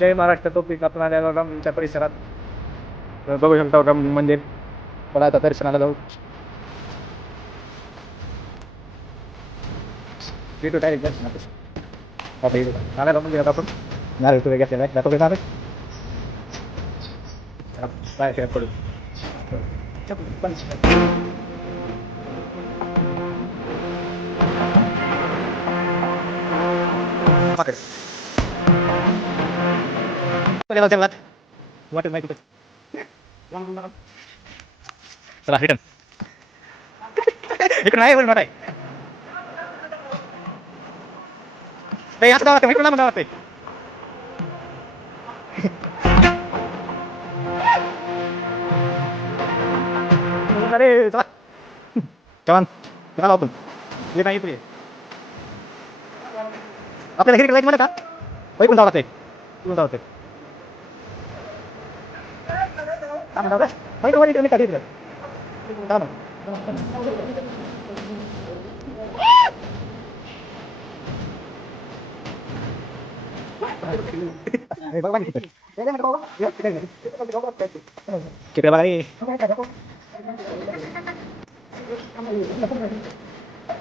जय Maharashtra topic आपण आलेलो आमच्या परिसरात बघू शकता का मंदिर. मला आता दर्शनाला जाऊ. भेटू डायरेक्ट दर्शनात. आता इथे आलेलो मंदिरात आपण नारळ तुला घेतलेला आहे. दाखवतो नारळ. बाय शेअर करू. पकड. तेव्हा वाटत नाही कुठे. चला रिटर्न. इकडून आहे बोल आहे. नाही असं जावं इकडून लांब जावं. अरे चला जवान चला आपण ये नाही येतो. आपल्याला घरी मध्ये का पण जावं लागतंय. जावं लागतंय. किती बघा रे.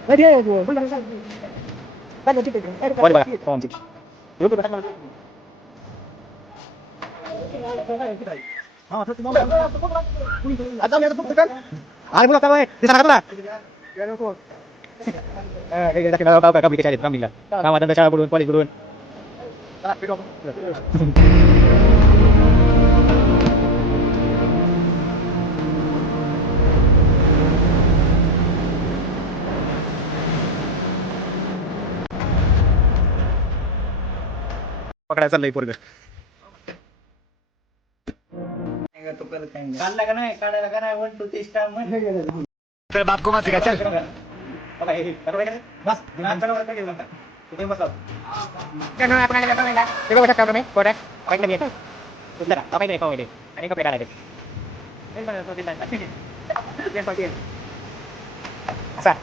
अरे मुला काय दिसला तुला कामाधंदा शाळा बुडून कॉलेज बुडून पकडायला चाललंय पोरग. काढला का नाही काढायला का नाही 1 2 3 स्टार तर बाप को मारते का चल बस असा